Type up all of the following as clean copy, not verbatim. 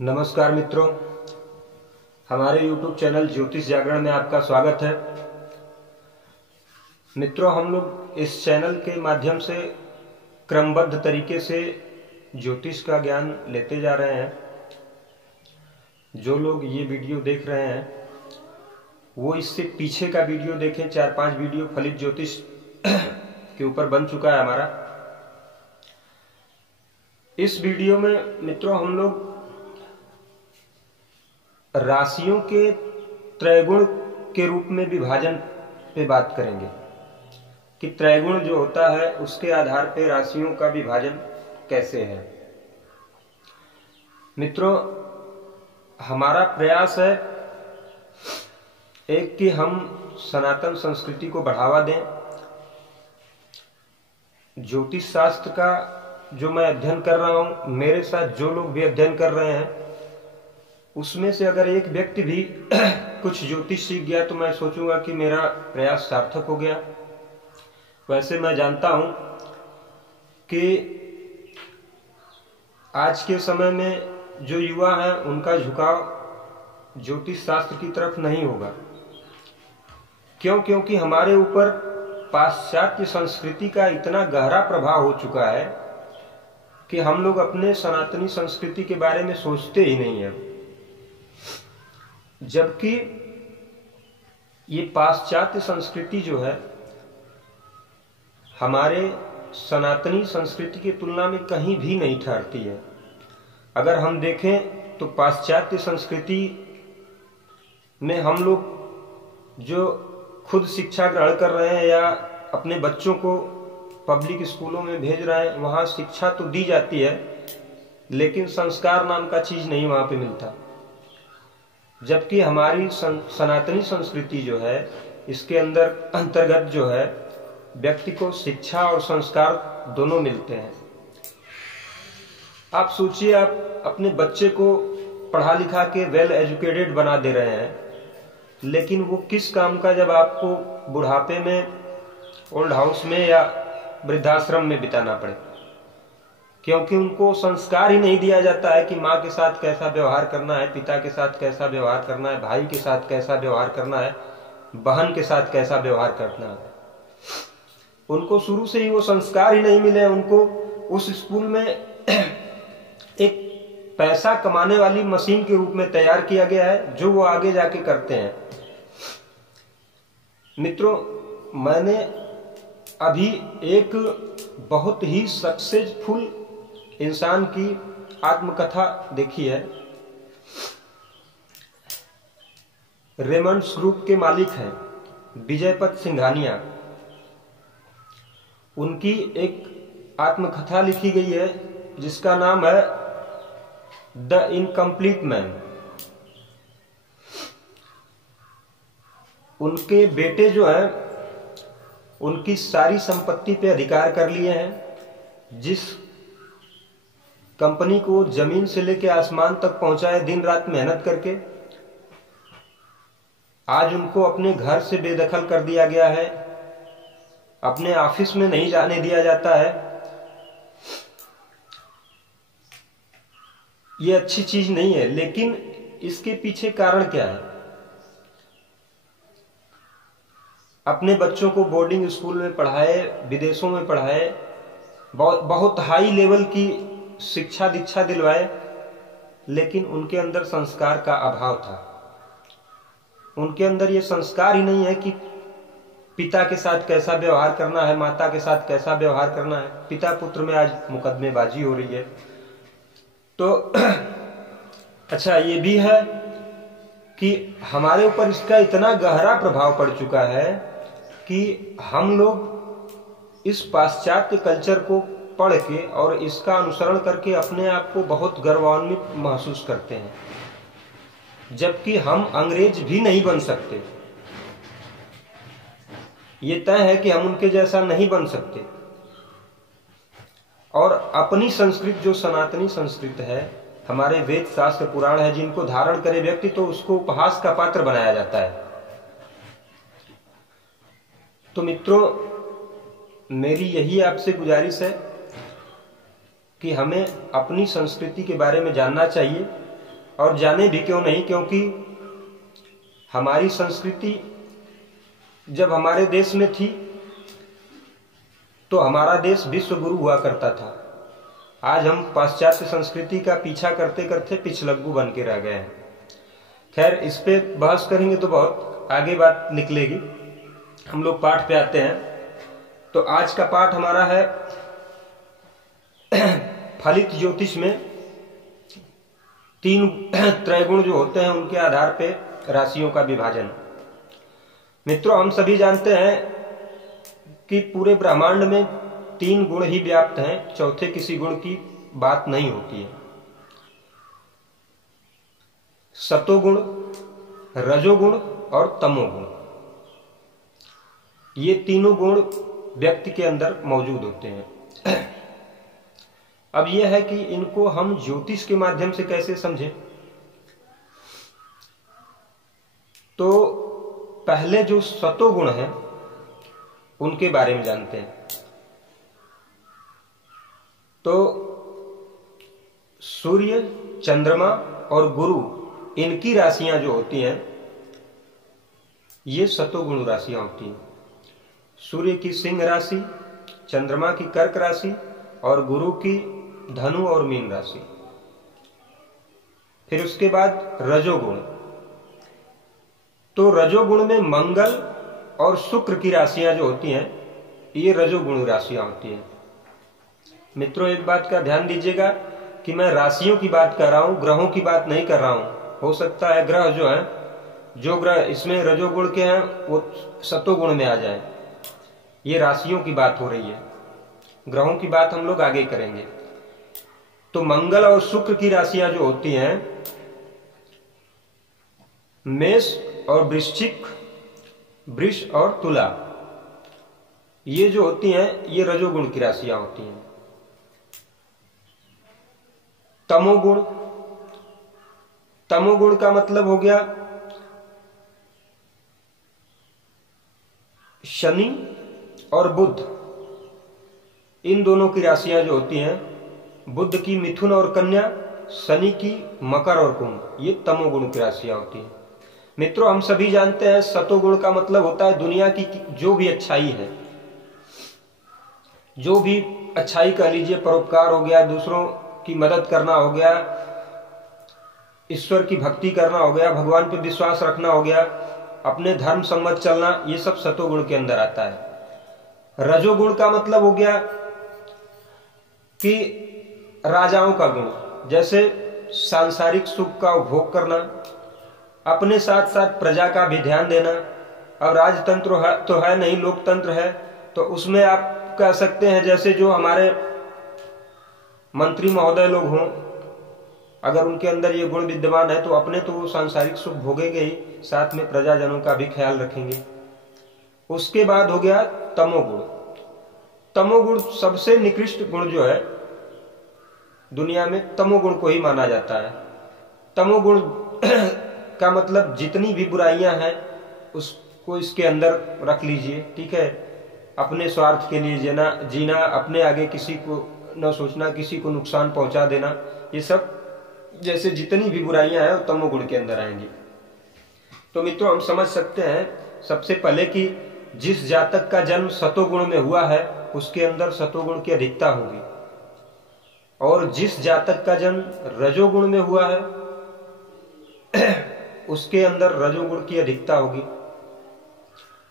नमस्कार मित्रों, हमारे YouTube चैनल ज्योतिष जागरण में आपका स्वागत है। मित्रों, हम लोग इस चैनल के माध्यम से क्रमबद्ध तरीके से ज्योतिष का ज्ञान लेते जा रहे हैं। जो लोग ये वीडियो देख रहे हैं वो इससे पीछे का वीडियो देखें। 4-5 वीडियो फलित ज्योतिष के ऊपर बन चुका है हमारा। इस वीडियो में मित्रों हम लोग राशियों के त्रैगुण के रूप में विभाजन पे बात करेंगे कि त्रैगुण जो होता है उसके आधार पे राशियों का विभाजन कैसे है। मित्रों, हमारा प्रयास है एक कि हम सनातन संस्कृति को बढ़ावा दें। ज्योतिष शास्त्र का जो मैं अध्ययन कर रहा हूं, मेरे साथ जो लोग भी अध्ययन कर रहे हैं, उसमें से अगर एक व्यक्ति भी कुछ ज्योतिष सीख गया तो मैं सोचूंगा कि मेरा प्रयास सार्थक हो गया। वैसे मैं जानता हूं कि आज के समय में जो युवा हैं उनका झुकाव ज्योतिष शास्त्र की तरफ नहीं होगा। क्योंकि हमारे ऊपर पाश्चात्य संस्कृति का इतना गहरा प्रभाव हो चुका है कि हम लोग अपने सनातनी संस्कृति के बारे में सोचते ही नहीं है। जबकि ये पाश्चात्य संस्कृति जो है हमारे सनातनी संस्कृति की तुलना में कहीं भी नहीं ठहरती है। अगर हम देखें तो पाश्चात्य संस्कृति में हम लोग जो खुद शिक्षा ग्रहण कर रहे हैं या अपने बच्चों को पब्लिक स्कूलों में भेज रहे हैं, वहाँ शिक्षा तो दी जाती है लेकिन संस्कार नाम का चीज नहीं वहाँ पे मिलता। जबकि हमारी सनातनी संस्कृति जो है इसके अंतर्गत जो है व्यक्ति को शिक्षा और संस्कार दोनों मिलते हैं। आप सोचिए, आप अपने बच्चे को पढ़ा लिखा के वेल एजुकेटेड बना दे रहे हैं, लेकिन वो किस काम का जब आपको बुढ़ापे में ओल्ड हाउस में या वृद्धाश्रम में बिताना पड़े, क्योंकि उनको संस्कार ही नहीं दिया जाता है कि माँ के साथ कैसा व्यवहार करना है, पिता के साथ कैसा व्यवहार करना है, भाई के साथ कैसा व्यवहार करना है, बहन के साथ कैसा व्यवहार करना है। उनको शुरू से ही वो संस्कार ही नहीं मिले। उनको उस स्कूल में एक पैसा कमाने वाली मशीन के रूप में तैयार किया गया है जो वो आगे जाके करते हैं। मित्रों, मैंने अभी एक बहुत ही सक्सेसफुल इंसान की आत्मकथा देखी है। रेमंड्स ग्रुप के मालिक हैं विजयपत सिंघानिया। उनकी एक आत्मकथा लिखी गई है जिसका नाम है द इनकम्प्लीट मैन। उनके बेटे जो है उनकी सारी संपत्ति पे अधिकार कर लिए हैं। जिस कंपनी को जमीन से लेकर आसमान तक पहुंचाए दिन रात मेहनत करके, आज उनको अपने घर से बेदखल कर दिया गया है। अपने ऑफिस में नहीं जाने दिया जाता है। ये अच्छी चीज नहीं है, लेकिन इसके पीछे कारण क्या है? अपने बच्चों को बोर्डिंग स्कूल में पढ़ाए, विदेशों में पढ़ाए, बहुत हाई लेवल की शिक्षा दीक्षा दिलवाए, लेकिन उनके अंदर संस्कार का अभाव था। उनके अंदर ये संस्कार ही नहीं है कि पिता के साथ कैसा व्यवहार करना है, माता के साथ कैसा व्यवहार करना है। पिता पुत्र में आज मुकदमेबाजी हो रही है। तो अच्छा, ये भी है कि हमारे ऊपर इसका इतना गहरा प्रभाव पड़ चुका है कि हम लोग इस पाश्चात्य कल्चर को पढ़ के और इसका अनुसरण करके अपने आप को बहुत गर्वान्वित महसूस करते हैं, जबकि हम अंग्रेज भी नहीं बन सकते। ये तय है कि हम उनके जैसा नहीं बन सकते। और अपनी संस्कृति जो सनातनी संस्कृति है, हमारे वेद शास्त्र पुराण है, जिनको धारण करे व्यक्ति तो उसको उपहास का पात्र बनाया जाता है। तो मित्रों, मेरी यही आपसे गुजारिश है कि हमें अपनी संस्कृति के बारे में जानना चाहिए और जाने भी क्यों नहीं, क्योंकि हमारी संस्कृति जब हमारे देश में थी तो हमारा देश विश्व गुरु हुआ करता था। आज हम पाश्चात्य संस्कृति का पीछा करते करते पिछलग्गू बन के रह गए हैं। खैर, इस पे बहस करेंगे तो बहुत आगे बात निकलेगी। हम लोग पाठ पे आते हैं। तो आज का पाठ हमारा है फलित ज्योतिष में 3 त्रैगुण जो होते हैं उनके आधार पे राशियों का विभाजन। मित्रों, हम सभी जानते हैं कि पूरे ब्रह्मांड में 3 गुण ही व्याप्त हैं, चौथे किसी गुण की बात नहीं होती है। सतोगुण, रजोगुण और तमोगुण, ये तीनों गुण व्यक्ति के अंदर मौजूद होते हैं। अब यह है कि इनको हम ज्योतिष के माध्यम से कैसे समझें। तो पहले जो सतोगुण हैं उनके बारे में जानते हैं। तो सूर्य, चंद्रमा और गुरु, इनकी राशियां जो होती हैं ये सतोगुण राशियां होती हैं। सूर्य की सिंह राशि, चंद्रमा की कर्क राशि और गुरु की धनु और मीन राशि। फिर उसके बाद रजोगुण। तो रजोगुण में मंगल और शुक्र की राशियां जो होती हैं ये रजोगुण राशियां होती हैं। मित्रों, एक बात का ध्यान दीजिएगा कि मैं राशियों की बात कर रहा हूं, ग्रहों की बात नहीं कर रहा हूं। हो सकता है ग्रह जो है, जो ग्रह इसमें रजोगुण के हैं वो सतोगुण में आ जाए। ये राशियों की बात हो रही है, ग्रहों की बात हम लोग आगे करेंगे। तो मंगल और शुक्र की राशियां जो होती हैं मेष और वृश्चिक, वृष और तुला, ये जो होती हैं ये रजोगुण की राशियां होती हैं। तमोगुण, तमोगुण का मतलब हो गया शनि और बुध, इन दोनों की राशियां जो होती हैं, बुध की मिथुन और कन्या, शनि की मकर और कुंभ, ये तमोगुण की राशियां होती हैं। मित्रों, हम सभी जानते हैं सतोगुण का मतलब होता है दुनिया की जो भी अच्छाई है, जो भी अच्छाई कह लीजिए, परोपकार हो गया, दूसरों की मदद करना हो गया, ईश्वर की भक्ति करना हो गया, भगवान पे विश्वास रखना हो गया, अपने धर्म सम्मत चलना, ये सब सतोगुण के अंदर आता है। रजोगुण का मतलब हो गया कि राजाओं का गुण, जैसे सांसारिक सुख का उपभोग करना, अपने साथ साथ प्रजा का भी ध्यान देना। अब राजतंत्र तो है नहीं, लोकतंत्र है, तो उसमें आप कह सकते हैं जैसे जो हमारे मंत्री महोदय लोग हों, अगर उनके अंदर ये गुण विद्यमान है तो अपने तो वो सांसारिक सुख भोगेंगे ही, साथ में प्रजाजनों का भी ख्याल रखेंगे। उसके बाद हो गया तमोगुण। तमोगुण सबसे निकृष्ट गुण जो है दुनिया में, तमोगुण को ही माना जाता है। तमोगुण का मतलब जितनी भी बुराइयां हैं उसको इसके अंदर रख लीजिए, ठीक है। अपने स्वार्थ के लिए जीना, अपने आगे किसी को न सोचना, किसी को नुकसान पहुंचा देना, ये सब जैसे जितनी भी बुराइयां हैं वो तमोगुण के अंदर आएंगी। तो मित्रों, हम समझ सकते हैं सबसे पहले कि जिस जातक का जन्म सतोगुण में हुआ है उसके अंदर सतोगुण की अधिकता होगी, और जिस जातक का जन्म रजोगुण में हुआ है उसके अंदर रजोगुण की अधिकता होगी,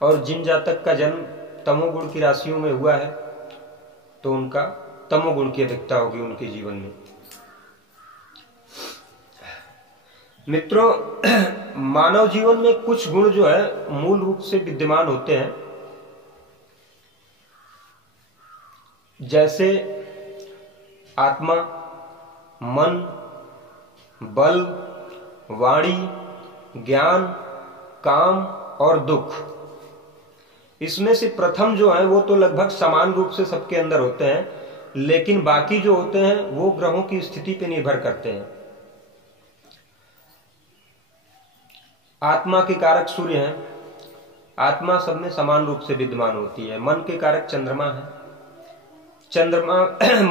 और जिन जातक का जन्म तमोगुण की राशियों में हुआ है तो उनका तमोगुण की अधिकता होगी उनके जीवन में। मित्रों, मानव जीवन में कुछ गुण जो है मूल रूप से विद्यमान होते हैं, जैसे आत्मा, मन, बल, वाणी, ज्ञान, काम और दुख। इसमें से प्रथम जो है वो तो लगभग समान रूप से सबके अंदर होते हैं, लेकिन बाकी जो होते हैं वो ग्रहों की स्थिति पर निर्भर करते हैं। आत्मा के कारक सूर्य हैं, आत्मा सब में समान रूप से विद्यमान होती है। मन के कारक चंद्रमा है, चंद्रमा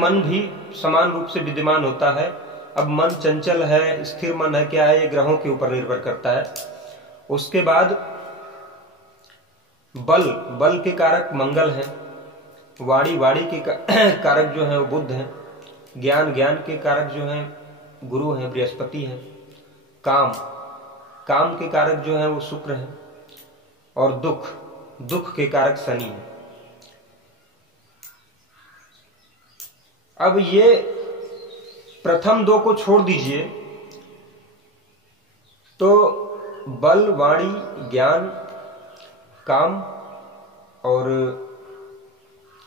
मन भी समान रूप से विद्यमान होता है। अब मन चंचल है, स्थिर मन है, क्या है, ये ग्रहों के ऊपर निर्भर करता है। उसके बाद बल के कारक मंगल हैं। वाणी के कारक जो है वो बुध हैं। ज्ञान के कारक जो हैं गुरु हैं, बृहस्पति हैं। काम के कारक जो हैं वो शुक्र हैं। और दुख के कारक शनि हैं। अब ये प्रथम दो को छोड़ दीजिए तो बल, वाणी, ज्ञान, काम और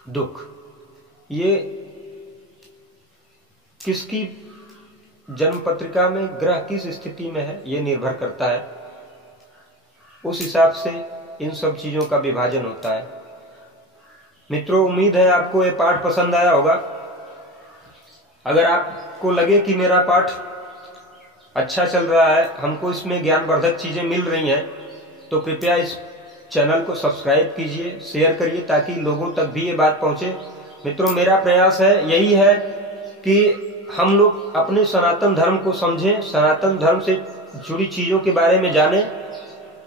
दुख, ये किसकी जन्म पत्रिका में ग्रह किस स्थिति में है ये निर्भर करता है। उस हिसाब से इन सब चीजों का विभाजन होता है। मित्रों, उम्मीद है आपको ये पाठ पसंद आया होगा। अगर आपको लगे कि मेरा पाठ अच्छा चल रहा है, हमको इसमें ज्ञानवर्धक चीजें मिल रही हैं, तो कृपया इस चैनल को सब्सक्राइब कीजिए, शेयर करिए ताकि लोगों तक भी ये बात पहुंचे। मित्रों, मेरा प्रयास यही है कि हम लोग अपने सनातन धर्म को समझें, सनातन धर्म से जुड़ी चीजों के बारे में जानें।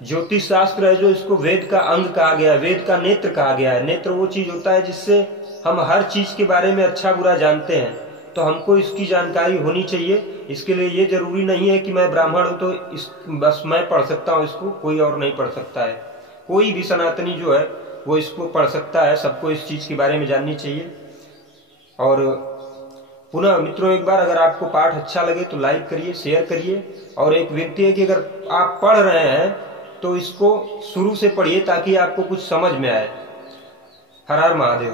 ज्योतिष शास्त्र है जो इसको वेद का अंग कहा गया है, वेद का नेत्र कहा गया है। नेत्र वो चीज होता है जिससे हम हर चीज के बारे में अच्छा बुरा जानते हैं, तो हमको इसकी जानकारी होनी चाहिए। इसके लिए ये जरूरी नहीं है कि मैं ब्राह्मण हूं तो बस मैं पढ़ सकता हूं इसको, कोई और नहीं पढ़ सकता है। कोई भी सनातनी जो है वो इसको पढ़ सकता है। सबको इस चीज के बारे में जाननी चाहिए। और पुनः मित्रों, एक बार अगर आपको पाठ अच्छा लगे तो लाइक करिए, शेयर करिए। और एक विनती है कि अगर आप पढ़ रहे हैं तो इसको शुरू से पढ़िए ताकि आपको कुछ समझ में आए। हर हर महादेव।